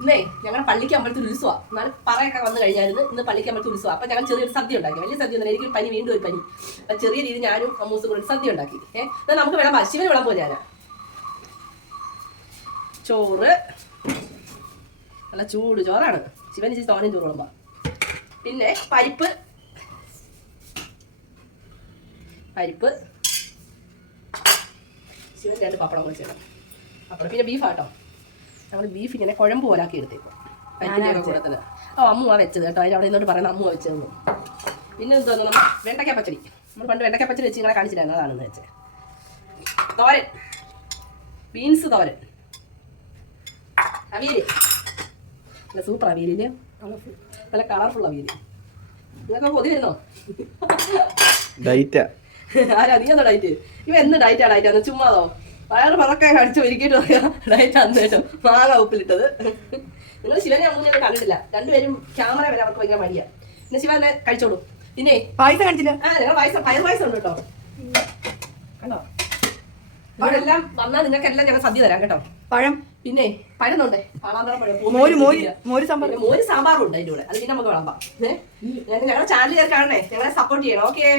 ഇന്നേ ഞങ്ങളുടെ പള്ളിക്ക് അമ്പലത്തിൽ ഉത്സവമാണ്. എന്നാലും പറയൊക്കെ വന്നു കഴിഞ്ഞായിരുന്നു. ഇന്ന് പള്ളിക്ക് അമ്പലത്തിൽ ഉത്സവം. അപ്പം ഞങ്ങൾ ചെറിയൊരു സദ്യ ഉണ്ടാക്കി. വലിയ സദ്യ ഒന്നും, എനിക്ക് പനി, വീണ്ടും ഒരു പനി. അപ്പം ചെറിയ രീതിയിൽ ഞാനും അമ്മൂസും കൂടി സദ്യ ഉണ്ടാക്കി. എന്നാൽ നമുക്ക് വിളമ്പാം. ശിവന് വിളമ്പോ ഞാൻ ചോറ്, നല്ല ചൂട് ചോറാണ്. ശിവന് ഇച്ചിരി തോനും ചോറ് വിളമ്പാം. പിന്നെ പരിപ്പ് ശിവന് 2 പപ്പടം കുറിച്ചിടാം. പപ്പടം പിന്നെ ബീഫാട്ടോ. ഞങ്ങൾ ബീഫ് ഇങ്ങനെ കുഴമ്പ് പോലാക്കി എടുത്തേക്കും. പരിപ്പിൻ്റെ കൂടത്തിൽ അമ്മുവാ വെച്ചത് കേട്ടോ. അതിന് അവിടെ നിന്നോട്ട് പറയുന്നത് അമ്മ വെച്ചതെന്ന്. പിന്നെ എന്തോന്നു, നമ്മൾ വെണ്ടയ്ക്ക പച്ചടി. നമ്മൾ പണ്ട് വെണ്ടയ്ക്ക പച്ചടി വെച്ച് നിങ്ങളെ കാണിച്ചിട്ടായിരുന്നു. അതാണെന്ന് വെച്ചത്. തോരൻ, ബീൻസ് തോരൻ, അവിയല്. നല്ല സൂപ്പർ അവിയലില്, നല്ല കളർഫുൾ അവിയല്. നിങ്ങൾക്ക് കൊതി വരുന്നോ? ഡയറ്റാ. ആരാ നീ എന്താ ഡയറ്റ്? ഇവ എന്ത് ഡയറ്റാണ്? ചുമ്മാതോ വയറ് പറക്കെ കടിച്ചു ഒരുക്കിയിട്ട് പറയാ ഡയറ്റ് അന്ന് കേട്ടോ. മാങ്ങ ഉപ്പിലിട്ടത്. നിങ്ങൾ ശിവനെ അമ്മൂനെ കണ്ടിട്ടില്ല. രണ്ടുപേരും ക്യാമറ വരെ അവർക്ക് ഭയങ്കര മടിയാ. പിന്നെ ശിവനെ കഴിച്ചോളൂ. പിന്നെ പായസം കാണിച്ചില്ല. ഞങ്ങൾ പയർ പായസം ഉണ്ട് കേട്ടോ. കണ്ടോ? അവരെല്ലാം വന്നാൽ നിങ്ങൾക്കെല്ലാം ഞങ്ങൾ സദ്യ തരാം കേട്ടോ. പഴം, പിന്നെ പഴന്നുണ്ടേ, മോര് സാമ്പാറും ഉണ്ട് അതിൻ്റെ കൂടെ. അത് പിന്നെ നമുക്ക് വിളമ്പാം. ഞങ്ങളുടെ ചാനൽ കാണണേ, ഞങ്ങളെ സപ്പോർട്ട് ചെയ്യണം. ഓക്കേ.